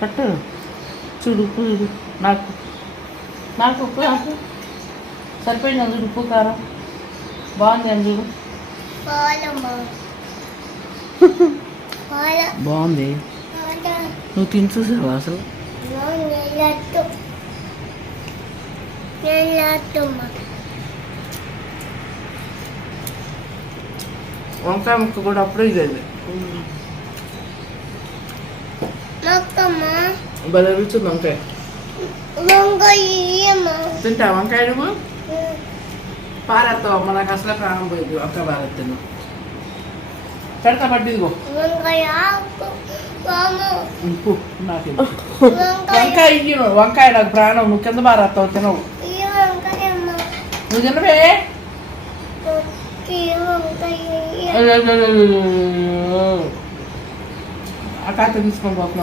పట్టు చూడు ఉప్పు చూడు. నాకు నాకు ఉప్పు నాకు సరిపోయింది అందుకు ఉప్పు కారం బాగుంది అందుకు బాగుంది. నువ్వు తిని చూసావా అసలు? వంకాయ ముక్క కూడా అప్పుడే ఇదేది భలే రుచి వంకాయ. తింటా వంకాయ నువ్వు? పారేస్తావు అమ్మ, నాకు అసలే ప్రాణం పోయింది వంకాయ పారేస్తాను. పెడతా పట్టిదిగో ఉప్పు నాకు వంకాయ ఇయ్యను. వంకాయ నాకు ప్రాణం, నువ్వు కింద పారేస్తావు తినవు. నువ్వు తినవే ఆ కాత తీసుకొని పోతున్నా.